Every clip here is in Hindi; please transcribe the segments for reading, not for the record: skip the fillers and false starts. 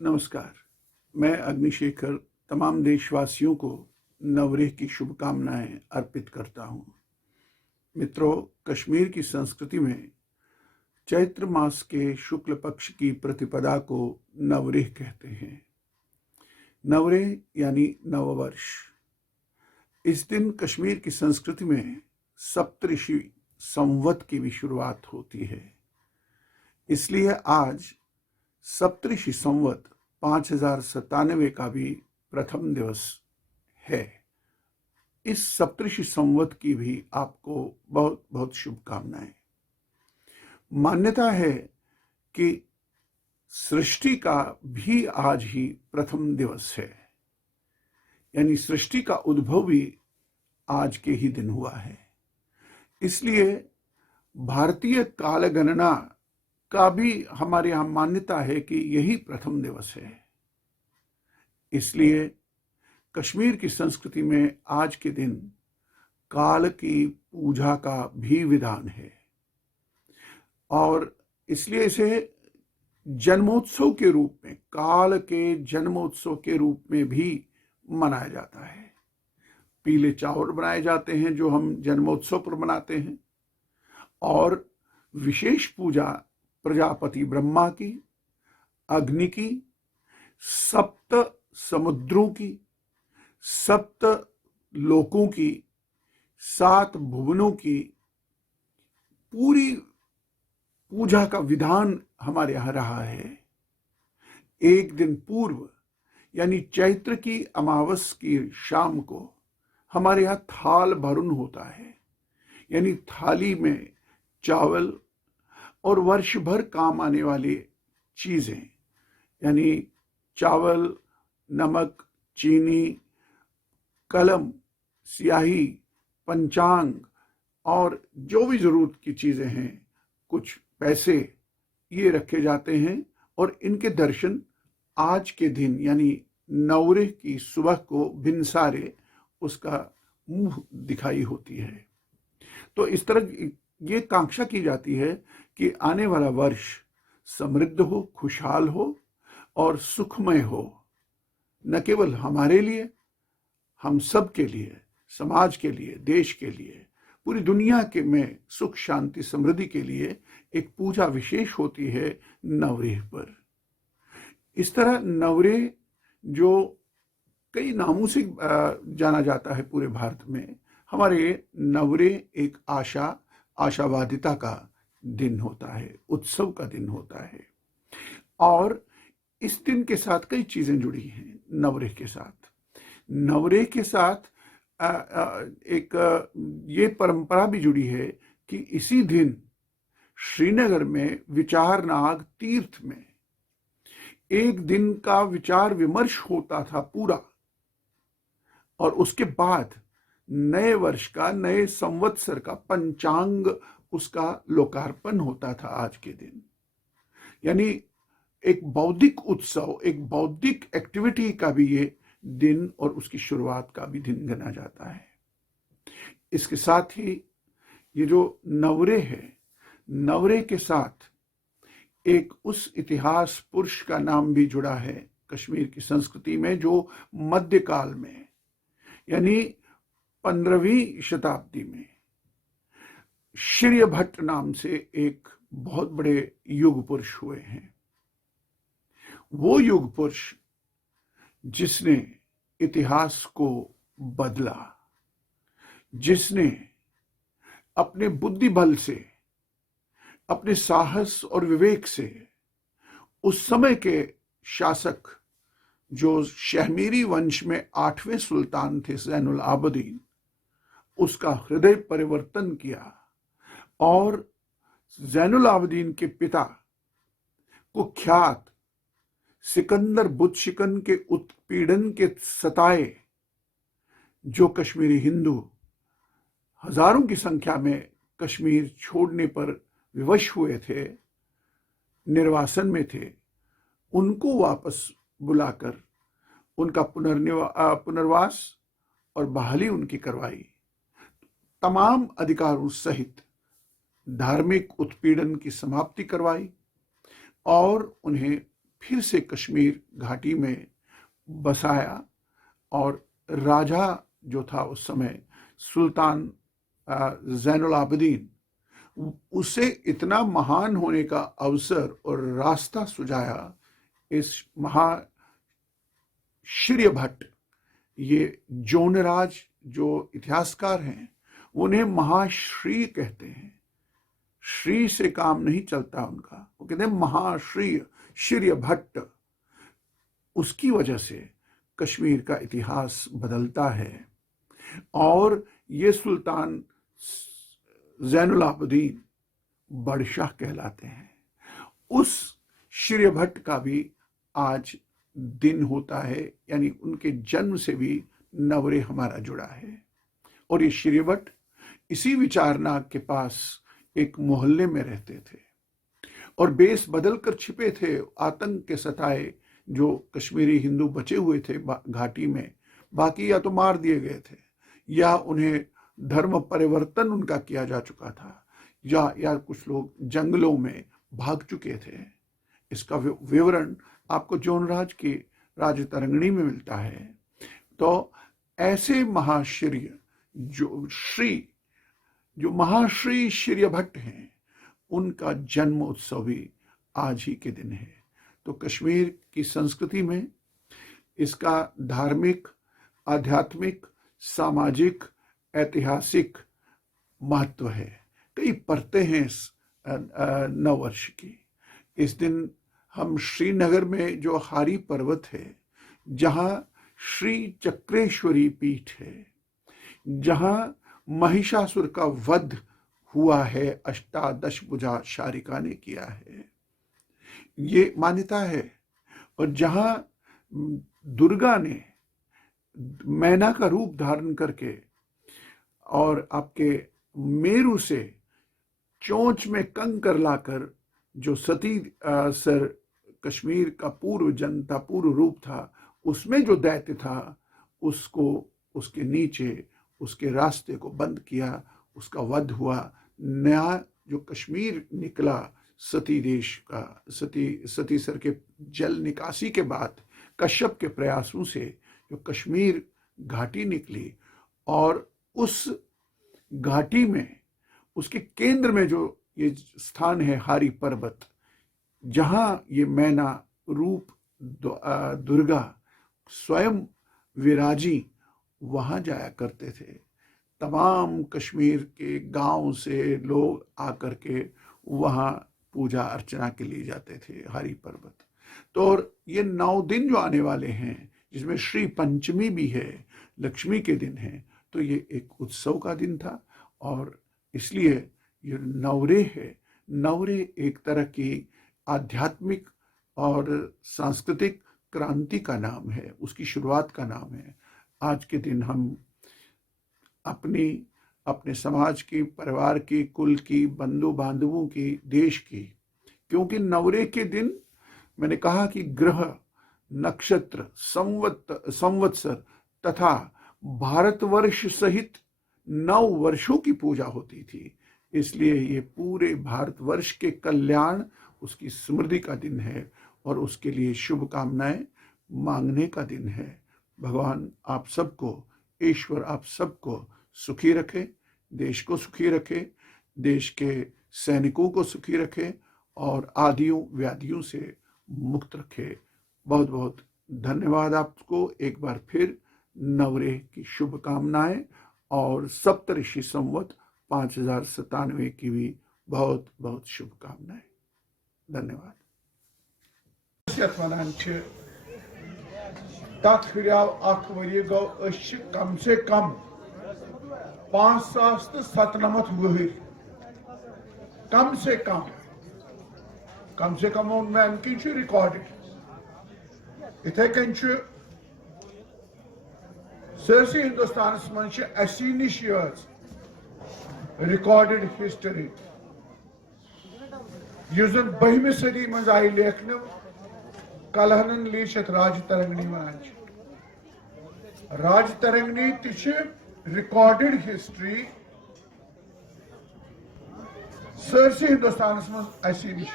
नमस्कार। मैं अग्निशेखर तमाम देशवासियों को नवरेह की शुभकामनाएं अर्पित करता हूं। मित्रों, कश्मीर की संस्कृति में चैत्र मास के शुक्ल पक्ष की प्रतिपदा को नवरेह कहते हैं। नवरेह यानी नववर्ष। इस दिन कश्मीर की संस्कृति में सप्तऋषि संवत की भी शुरुआत होती है। इसलिए आज सप्तऋषि संवत 5097 का भी प्रथम दिवस है। इस सप्तऋषि संवत की भी आपको बहुत बहुत शुभकामनाएं। मान्यता है कि सृष्टि का भी आज ही प्रथम दिवस है, यानी सृष्टि का उद्भव भी आज के ही दिन हुआ है। इसलिए भारतीय काल गणना का भी हमारे यहाँ मान्यता है कि यही प्रथम दिवस है। इसलिए कश्मीर की संस्कृति में आज के दिन काल की पूजा का भी विधान है और इसलिए इसे जन्मोत्सव के रूप में, काल के जन्मोत्सव के रूप में भी मनाया जाता है। पीले चावल बनाए जाते हैं जो हम जन्मोत्सव पर मनाते हैं और विशेष पूजा प्रजापति ब्रह्मा की, अग्नि की, सप्त समुद्रों की, सप्त लोकों की, 7 भुवनों की पूरी पूजा का विधान हमारे यहाँ रहा है। एक दिन पूर्व यानी चैत्र की अमावस की शाम को हमारे यहाँ थाल भरुन होता है, यानी थाली में चावल और वर्ष भर काम आने वाली चीजें, यानी चावल, नमक, चीनी, कलम, स्याही, पंचांग और जो भी जरूरत की चीजें हैं, कुछ पैसे, ये रखे जाते हैं और इनके दर्शन आज के दिन यानी नवरेह की सुबह को भिनसारे उसका मुंह दिखाई होती है। तो इस तरह ये कांक्षा की जाती है कि आने वाला वर्ष समृद्ध हो, खुशहाल हो और सुखमय हो, न केवल हमारे लिए, हम सब के लिए, समाज के लिए, देश के लिए, पूरी दुनिया के में सुख शांति समृद्धि के लिए एक पूजा विशेष होती है नवरेह पर। इस तरह नवरेह जो कई नामों से जाना जाता है पूरे भारत में, हमारे नवरेह एक आशावादिता का दिन होता है, उत्सव का दिन होता है और इस दिन के साथ कई चीजें जुड़ी हैं। नवरेह के साथ एक ये परंपरा भी जुड़ी है कि इसी दिन श्रीनगर में विचारनाग तीर्थ में एक दिन का विचार विमर्श होता था पूरा और उसके बाद नए वर्ष का, नए संवत्सर का पंचांग उसका लोकार्पण होता था आज के दिन। यानी एक बौद्धिक उत्सव, एक बौद्धिक एक्टिविटी का भी ये दिन और उसकी शुरुआत का भी दिन गिना जाता है। इसके साथ ही ये जो नवरेह है, नवरेह के साथ एक उस इतिहास पुरुष का नाम भी जुड़ा है कश्मीर की संस्कृति में जो मध्यकाल में यानी 15वीं शताब्दी में श्रीय भट्ट नाम से एक बहुत बड़े युग पुरुष हुए हैं। वो युग पुरुष जिसने इतिहास को बदला, जिसने अपने बुद्धि बल से, अपने साहस और विवेक से उस समय के शासक जो शहमीरी वंश में 8वें सुल्तान थे ज़ैनुल आबदीन, उसका हृदय परिवर्तन किया और ज़ैनुल आबदीन के पिता कुख्यात सिकंदर बुतशिकन के उत्पीड़न के सताए जो कश्मीरी हिंदू हजारों की संख्या में कश्मीर छोड़ने पर विवश हुए थे, निर्वासन में थे, उनको वापस बुलाकर उनका पुनर्वास और बहाली उनकी करवाई। तमाम अधिकारों सहित धार्मिक उत्पीड़न की समाप्ति करवाई और उन्हें फिर से कश्मीर घाटी में बसाया और राजा जो था उस समय सुल्तान ज़ैनुल आबिदीन, उसे इतना महान होने का अवसर और रास्ता सुझाया। इस महाश्र्य भट्ट, ये जोनराज जो इतिहासकार हैं, उन्हें महाश्री कहते हैं। श्री से काम नहीं चलता उनका, वो कहते हैं महाश्री श्र्य भट्ट। उसकी वजह से कश्मीर का इतिहास बदलता है। और ये सुल्तान ज़ैनुल आबिदीन बड़शाह कहलाते हैं। उस श्र्य भट्ट का भी आज दिन होता है, यानी उनके जन्म से भी नवरे हमारा जुड़ा है। और ये श्र्य भट्ट इसी विचारनाग के पास एक मोहल्ले में रहते थे और बेस बदल कर छिपे थे। आतंक के सताए जो कश्मीरी हिंदू बचे हुए थे घाटी में, बाकी या तो मार दिए गए थे या उन्हें धर्म परिवर्तन उनका किया जा चुका था, या कुछ लोग जंगलों में भाग चुके थे। इसका विवरण आपको जोनराज की राजतरंगिणी में मिलता है। तो ऐसे महाश्र्य जो महाश्री श्र्य भट्ट हैं, उनका जन्म उत्सव भी आज ही के दिन है। तो कश्मीर की संस्कृति में इसका धार्मिक, आध्यात्मिक, सामाजिक, ऐतिहासिक महत्व है। कई परतें हैं इस नववर्ष की। इस दिन हम श्रीनगर में जो हारी पर्वत है, जहां श्री चक्रेश्वरी पीठ है, जहां महिषासुर का वध हुआ है, अष्टादश भुजा शारिका ने किया है, ये मान्यता है। और जहां दुर्गा ने मैना का रूप धारण करके और आपके मेरु से चोंच में कंकर लाकर जो सती सर कश्मीर का पूर्व जन्म था, पूर्व रूप था, उसमें जो दैत्य था, उसको उसके नीचे उसके रास्ते को बंद किया, उसका वध हुआ। नया जो कश्मीर निकला सती देश का, सती सर के जल निकासी के बाद कश्यप के प्रयासों से जो कश्मीर घाटी निकली, और उस घाटी में उसके केंद्र में जो ये स्थान है हारी पर्वत, जहां ये मैना रूप दुर्गा स्वयं विराजी, वहां जाया करते थे। तमाम कश्मीर के गांव से लोग आकर के वहां पूजा अर्चना के लिए जाते थे हारी पर्वत। तो और ये 9 दिन जो आने वाले हैं, जिसमें श्री पंचमी भी है, लक्ष्मी के दिन है, तो ये एक उत्सव का दिन था। और इसलिए ये नवरे है। नवरे एक तरह की आध्यात्मिक और सांस्कृतिक क्रांति का नाम है, उसकी शुरुआत का नाम है। आज के दिन हम अपने समाज की, परिवार की, कुल की, बंधु बांधवों की, देश की, क्योंकि नवरे के दिन मैंने कहा कि ग्रह, नक्षत्र, संवत्सर तथा भारतवर्ष सहित 9 वर्षों की पूजा होती थी। इसलिए ये पूरे भारतवर्ष के कल्याण, उसकी समृद्धि का दिन है और उसके लिए शुभकामनाएं मांगने का दिन है। भगवान आप सबको, ईश्वर आप सबको सुखी रखे, देश को सुखी रखे, देश के सैनिकों को सुखी रखे और आदियों व्याधियों से मुक्त रखे। बहुत बहुत धन्यवाद आपको। एक बार फिर नवरे की शुभकामनाएं और सप्तऋषि संवत 5097 की भी बहुत बहुत शुभकामनाएं। धन्यवाद। तथ हुआ अख वरी गो कम से कम 5097 वहर, कम से कम मैम की रिकॉर्डेड। इथे कन सरसी हिंदुस्तान मं असी निश रिकॉर्डेड हिस्टरी, युस जन 12वीं सदी मं आई लेखन, कलहनन लिखित राजतरंगिणी वन। राजतरंगिणी ति रिकॉर्डेड हिस्ट्री सरसी हिंदुस्तान मं असी निश।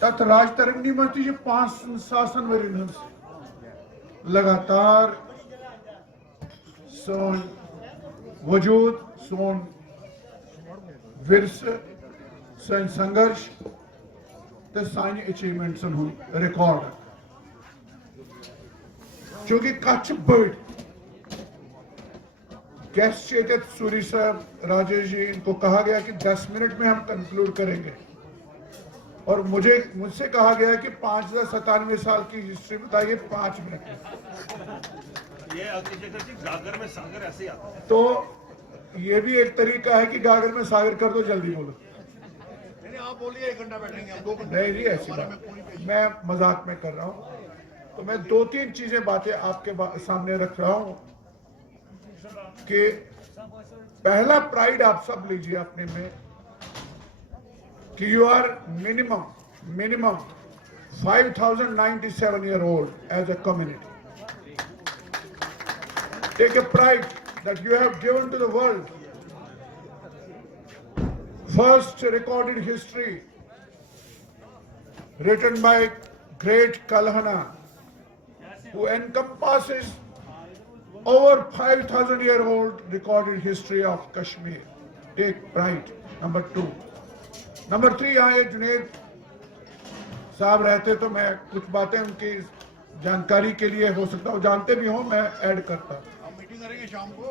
तथ राजतरंगी मस्ती 5 वरी लगातार सोन वजूद सोन विरस सन संघर्ष तो सान अचीवमेंट्सन हूं रिकॉर्ड चूंकि कच्छ बड़ गेस्ट सूरी साहब राजेश जी इनको कहा गया कि 10 मिनट में हम कंक्लूड करेंगे और मुझसे कहा गया कि 5,097 साल की हिस्ट्री बताइए 5 मिनट में। ये अग्निशेखर जी गागर में सागर ऐसे ही आता है। तो ये भी एक तरीका है कि गागर में सागर कर दो, जल्दी बोलो। नहीं आप बोलिए 1 घंटा बैठेंगे हम 2 घंटे। नहीं जी ऐसी बात मैं मजाक में कर रहा हूँ। तो मैं 2-3 चीजें बातें आपके सामने रख रहा हूँ कि पहला प्राइड आप सब लीजिए अपने में कि you are minimum 5,097 year old as a community. Take a pride that you have given to the world first recorded history written by great Kalhana, who encompasses over 5,000 year old recorded history of Kashmir. Take pride. Number 2. Number 3, यहाँ जुनेद साहब रहते तो मैं कुछ बातें उनकी जानकारी के लिए हो सकता हूँ जानते भी हो, मैं ऐड करता। मीटिंग करेंगे शाम को।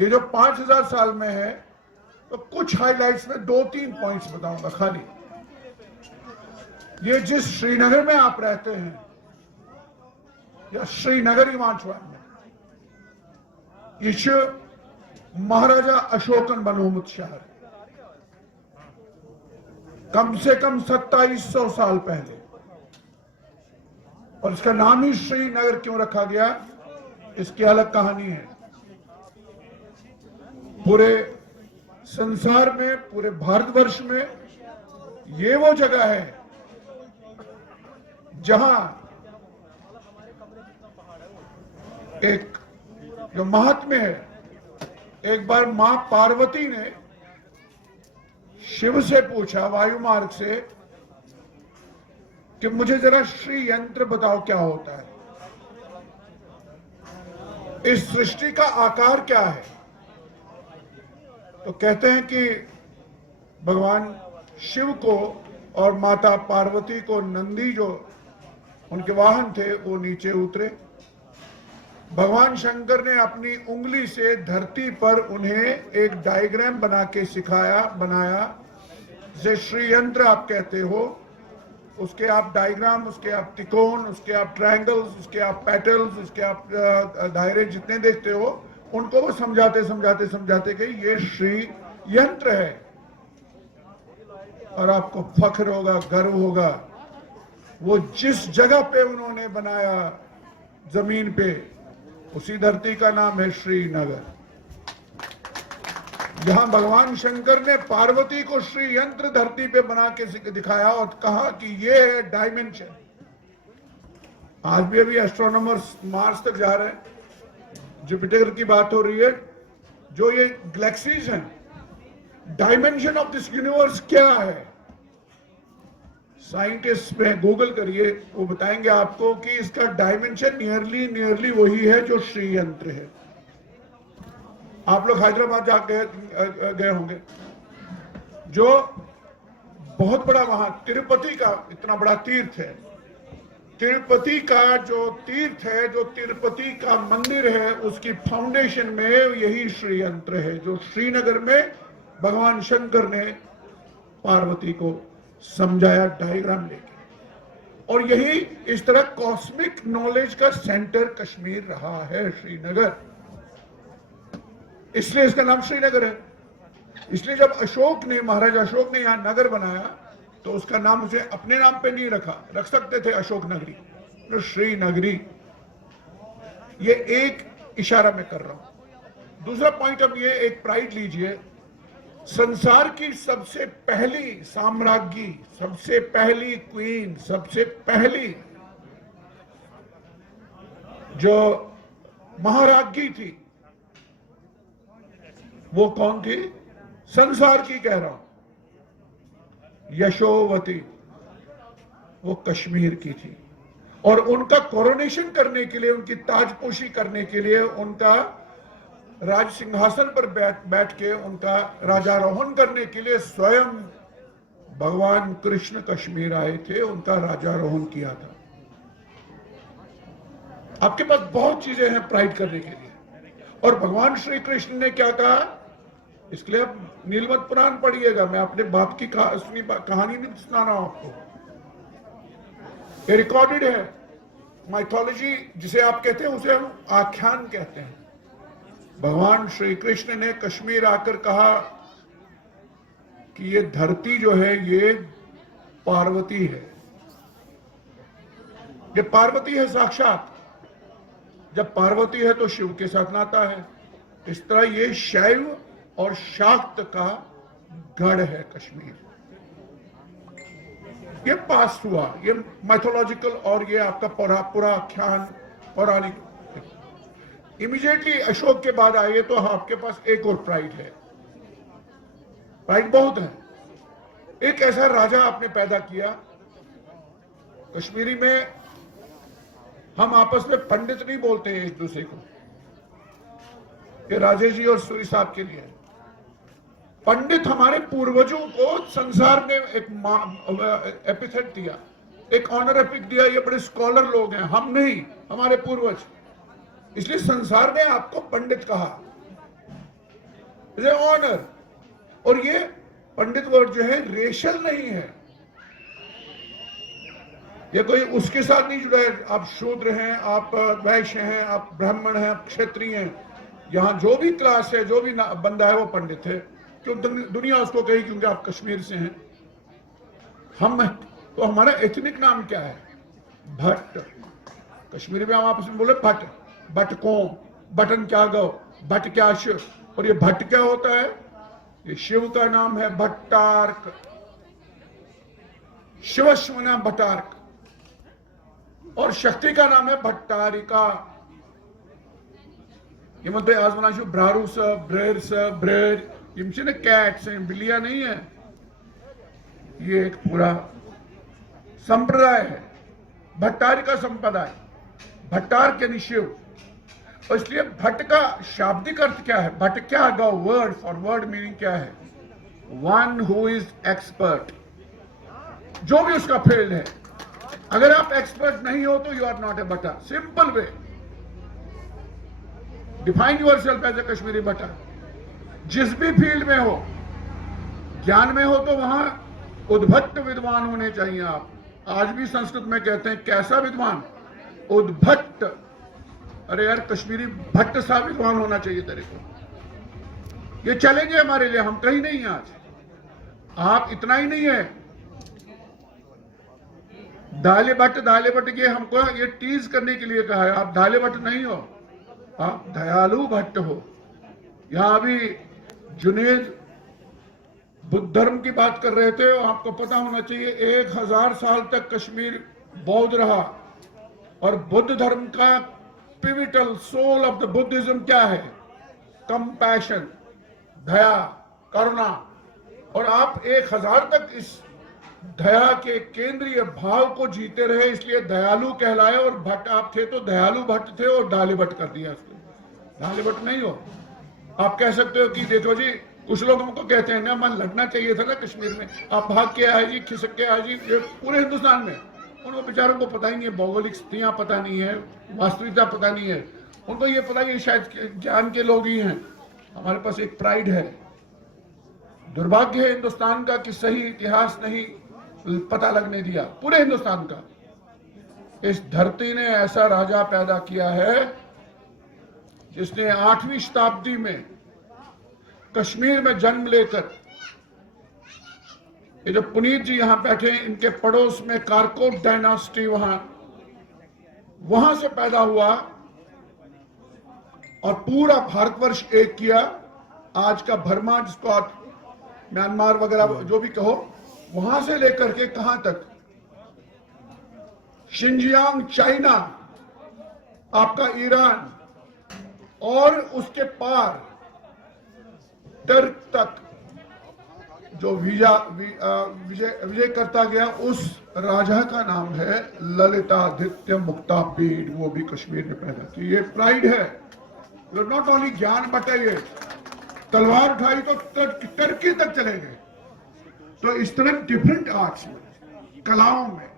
ये जो 5,000 साल में है तो कुछ हाइलाइट्स में 2-3 पॉइंट्स बताऊंगा खाली। ये जिस श्रीनगर में आप रहते हैं या श्रीनगर हिमाचल में, ये महाराजा अशोकन बनोमुत शहर कम से कम 2700 साल पहले, और इसका नाम ही श्रीनगर क्यों रखा गया, इसकी अलग कहानी है। पूरे संसार में, पूरे भारतवर्ष में ये वो जगह है जहां एक जो महात्म्य है। एक बार मां पार्वती ने शिव से पूछा वायु मार्ग से कि मुझे जरा श्री यंत्र बताओ क्या होता है, इस सृष्टि का आकार क्या है। तो कहते हैं कि भगवान शिव को और माता पार्वती को नंदी जो उनके वाहन थे वो नीचे उतरे। भगवान शंकर ने अपनी उंगली से धरती पर उन्हें एक डायग्राम बना के बनाया, जिसे श्री यंत्र आप कहते हो। उसके आप डायग्राम, उसके आप त्रिकोण, उसके आप ट्रायंगल्स, उसके आप पेटल्स, उसके आप दायरे जितने देखते हो, उनको वो समझाते कि ये श्री यंत्र है। और आपको फख्र होगा, गर्व होगा, वो जिस जगह पे उन्होंने बनाया जमीन पे, उसी धरती का नाम है श्रीनगर। जहां भगवान शंकर ने पार्वती को श्री यंत्र धरती पे बना के दिखाया और कहा कि ये है डायमेंशन। आज भी अभी एस्ट्रोनॉमर्स मार्स तक जा रहे हैं, जुपिटर की बात हो रही है, जो ये गैलेक्सीज हैं, डायमेंशन ऑफ दिस यूनिवर्स क्या है। साइंटिस्ट में गूगल करिए, वो बताएंगे आपको कि इसका डायमेंशन नियरली वही है जो श्री यंत्र है। आप लोग हैदराबाद जाके गए होंगे, जो बहुत बड़ा वहां तिरुपति का इतना बड़ा तीर्थ है। तिरुपति का जो तीर्थ है, जो तिरुपति का मंदिर है, उसकी फाउंडेशन में यही श्री यंत्र है, जो श्रीनगर में भगवान शंकर ने पार्वती को समझाया डायग्राम लेके। और यही इस तरह कॉस्मिक नॉलेज का सेंटर कश्मीर रहा है श्रीनगर, इसलिए इसका नाम श्रीनगर है। इसलिए जब महाराजा अशोक ने यहां नगर बनाया तो उसका नाम उसे अपने नाम पे नहीं रख सकते थे अशोक नगरी, तो श्रीनगरी। ये एक इशारा मैं कर रहा हूं। दूसरा पॉइंट, अब ये एक प्राइड लीजिए, संसार की सबसे पहली साम्राज्ञी, सबसे पहली क्वीन, सबसे पहली जो महाराज्ञी थी, वो कौन थी? संसार की कह रहा हूं, यशोवती। वो कश्मीर की थी, और उनका कोरोनेशन करने के लिए, उनकी ताजपोशी करने के लिए, उनका राज सिंहासन पर बैठ के उनका राजारोहण करने के लिए स्वयं भगवान कृष्ण कश्मीर आए थे, उनका राजारोहण किया था। आपके पास बहुत चीजें हैं प्राइड करने के लिए, और भगवान श्री कृष्ण ने क्या कहा, इसके लिए आप नीलमत पुराण पढ़िएगा। मैं अपने बाप की कहानी नहीं सुना रहा हूं आपको, ये रिकॉर्डेड है। माइथोलॉजी जिसे आप कहते हैं उसे हम आख्यान कहते हैं। भगवान श्री कृष्ण ने कश्मीर आकर कहा कि ये धरती जो है ये पार्वती है, ये पार्वती है साक्षात। जब पार्वती है तो शिव के साथ नाता है। इस तरह ये शैव और शाक्त का गढ़ है कश्मीर। ये पास हुआ, ये मैथोलॉजिकल, और ये आपका पूरा आख्यान पौराणिक। इमीडिएटली अशोक के बाद आइए तो आपके पास एक और प्राइड है। प्राइड बहुत है। एक ऐसा राजा आपने पैदा किया। कश्मीरी में हम आपस में पंडित नहीं बोलते हैं एक दूसरे को, ये राजेश जी और सूरी साहब के लिए। पंडित हमारे पूर्वजों को संसार ने एक एपिथेट दिया, एक ऑनरिफिक दिया, ये बड़े स्कॉलर लोग हैं। हम नहीं, हमारे पूर्वज। इसलिए संसार ने आपको पंडित कहा, इज ए ऑनर। और ये पंडित वर्ड जो है रेशल नहीं है, ये कोई उसके साथ नहीं जुड़ा है। आप शूद्र हैं, आप वैश्य हैं, आप ब्राह्मण हैं, आप क्षत्रिय हैं, यहां जो भी क्लास है, जो भी बंदा है वो पंडित है। क्यों दुनिया उसको कही, क्योंकि आप कश्मीर से हैं। हम तो हमारा एथनिक नाम क्या है, भट्ट। कश्मीरी में हम आपस में बोले भट्ट, भट्ट कौन, बटन क्या गो, भट्ट क्या शिव। और ये भट्ट क्या होता है, ये शिव का नाम है भट्टार्क, शिवस्वना भट्टार्क। और शक्ति का नाम है भट्टारिका। ये मतलब आज बना ब्रारूस ब्रेर्स ब्रेर, ये कैट्स हैं, बिल्लियां नहीं है। ये एक पूरा संप्रदाय है, भट्टारिका संप्रदाय। भट्टार्क यानी शिव। और इसलिए भट्ट का शाब्दिक अर्थ क्या है, भट्ट क्या गो, वर्ड फॉर वर्ड मीनिंग क्या है, वन हु इज एक्सपर्ट, जो भी उसका फील्ड है। अगर आप एक्सपर्ट नहीं हो तो you are not a Bhatta. Simple way, define yourself as a Kashmiri Bhatta. जिस भी फील्ड में हो, ज्ञान में हो, तो वहां उद्भट्ट विद्वान होने चाहिए आप। आज भी संस्कृत में कहते हैं कैसा विद्वान, उद्भट्ट। अरे यार, कश्मीरी भट्ट सा विद्वान होना चाहिए तेरे को। ये चैलेंज है हमारे लिए, हम कहीं नहीं हैं आज। आप इतना ही नहीं है, दाले भट्ट ये हमको ये टीज करने के लिए कहा है। आप दाले भट्ट नहीं हो, आप दयालु भट्ट हो। यहां अभी जुनेद बुद्ध धर्म की बात कर रहे थे, और आपको पता होना चाहिए 1000 साल तक कश्मीर बौद्ध रहा। और बुद्ध धर्म का pivotal soul of the Buddhism क्या है, कंपैशन, दया, करुणा। और आप 1000 तक इस दया के केंद्रीय भाव को जीते रहे, इसलिए दयालु कहलाए। और भट्ट आप थे तो दयालु भट्ट थे, और दाले भट्ट कर दिया उसको। दाले भट्ट नहीं हो। आप कह सकते हो कि देखो जी, कुछ लोग हमको कहते हैं ना, मन लड़ना चाहिए था ना कश्मीर में, आप भाग के आए जी, खिसक के आए जी। ये पूरे हिंदुस्तान में उनको बेचारों को पता ही नहीं है, भौगोलिक स्थितियां पता नहीं है, वास्तविकता पता नहीं है। उनको ये पता है शायद ज्ञान के लोग ही हैं। हमारे पास एक प्राइड है। दुर्भाग्य है हिंदुस्तान का कि सही इतिहास नहीं पता लगने दिया पूरे हिंदुस्तान का। इस धरती ने ऐसा राजा पैदा किया है जिसने 8वीं शताब्दी में कश्मीर में जन्म लेकर, ये जो पुनीत जी यहां बैठे हैं, इनके पड़ोस में कारकोट डायनास्टी वहां से पैदा हुआ और पूरा भारतवर्ष एक किया। आज का बर्मा, जिसको आप म्यांमार वगैरह जो भी कहो, वहां से लेकर के कहां तक, शिनजियांग चाइना, आपका ईरान, और उसके पार टर्क तक, जो विजय करता गया उस राजा का नाम है ललितादित्य मुक्तापीड। वो भी कश्मीर में पैदा की। ये प्राइड है। नॉट ओनली ज्ञान बटे, तलवार उठाई तो टर्की तक चले गए। तो इस तरह डिफरेंट आर्ट्स में, कलाओं में,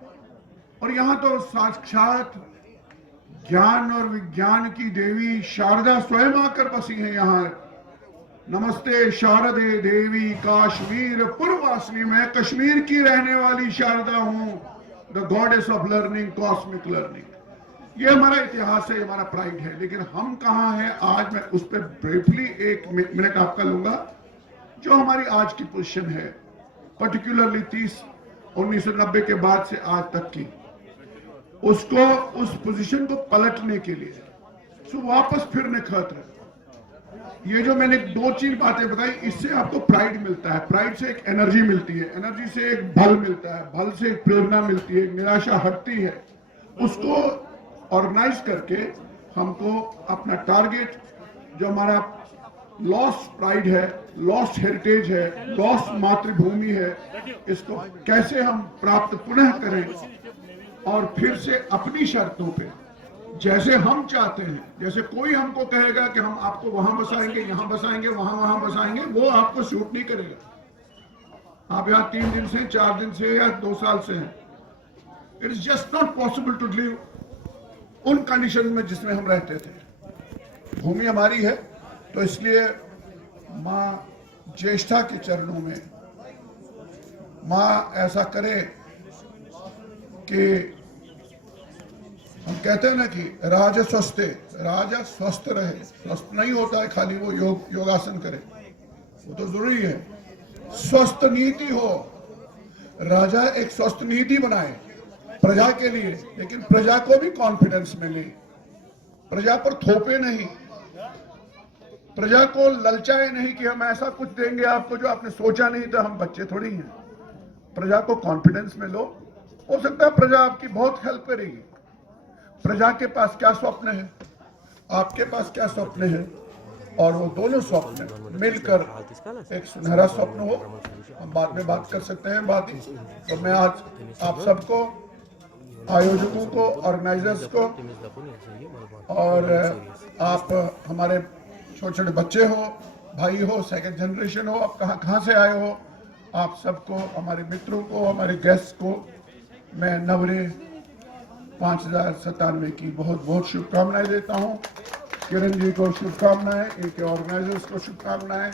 और यहां तो साक्षात ज्ञान और विज्ञान की देवी शारदा स्वयं आकर बसी है यहाँ। नमस्ते शारदे देवी काश्मीर पूर्ववासिनी। मैं कश्मीर की रहने वाली शारदा हूं, the goddess of learning, cosmic learning. ये हमारा इतिहास है, हमारा प्राइड है। लेकिन हम कहाँ हैं आज, मैं उस पर ब्रीफली 1 मिनट आपका लूंगा। जो हमारी आज की पोजीशन है, पर्टिकुलरली 1990 के बाद से आज तक की, उसको, उस पोजीशन को पलटने के लिए, वापस फिरने खातिर, ये जो मैंने 2-3 बातें बताई, इससे आपको प्राइड मिलता है। प्राइड से एक एनर्जी मिलती है, एनर्जी से एक बल मिलता है, बल से एक प्रेरणा मिलती है, एक निराशा हटती है। उसको ऑर्गेनाइज करके हमको अपना टारगेट, जो हमारा लॉस्ट प्राइड है, लॉस्ट हेरिटेज है, लॉस्ट मातृभूमि है, इसको कैसे हम प्राप्त पुनः करें और फिर से अपनी शर्तों पे, जैसे हम चाहते हैं। जैसे कोई हमको कहेगा कि हम आपको वहां बसाएंगे, यहां बसाएंगे, वहां बसाएंगे, वो आपको सूट नहीं करेगा। आप यहाँ 3 दिन से, 4 दिन से या 2 साल से हैं। It is just not possible to live उन कंडीशन में जिसमें हम रहते थे। भूमि हमारी है, तो इसलिए माँ ज्येष्ठा के चरणों में माँ ऐसा करे कि हम कहते हैं ना कि राजा स्वस्थ, राजा स्वस्थ रहे। स्वस्थ नहीं होता है खाली वो योगासन करे, वो तो जरूरी है। स्वस्थ नीति हो, राजा एक स्वस्थ नीति बनाए प्रजा के लिए, लेकिन प्रजा को भी कॉन्फिडेंस मिले, प्रजा पर थोपे नहीं, प्रजा को ललचाए नहीं कि हम ऐसा कुछ देंगे आपको जो आपने सोचा नहीं था। हम बच्चे थोड़ी हैं। प्रजा को कॉन्फिडेंस में लो, हो सकता है प्रजा आपकी बहुत हेल्प करेगी। प्रजा के पास क्या स्वप्न है, आपके पास क्या स्वप्न है, और वो दोनों स्वप्न मिलकर एक सुनहरा स्वप्न हो। हम बाद में बात कर सकते हैं बात। तो मैं आज आप सबको, आयोजकों को, ऑर्गेनाइजर्स को, और आप हमारे छोटे छोटे बच्चे हो, भाई हो, सेकंड जनरेशन हो, आप कहाँ से आए हो, आप सबको, हमारे मित्रों को, हमारे गेस्ट को मैं नवरे 5097 की बहुत बहुत शुभकामनाएं देता हूं। किरण जी को शुभकामनाएं, इनके ऑर्गेनाइजर्स को शुभकामनाएं,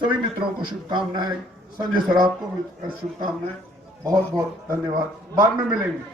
सभी मित्रों को शुभकामनाएं, संजय सराफ को शुभकामनाएं। बहुत बहुत धन्यवाद। बाद में मिलेंगे।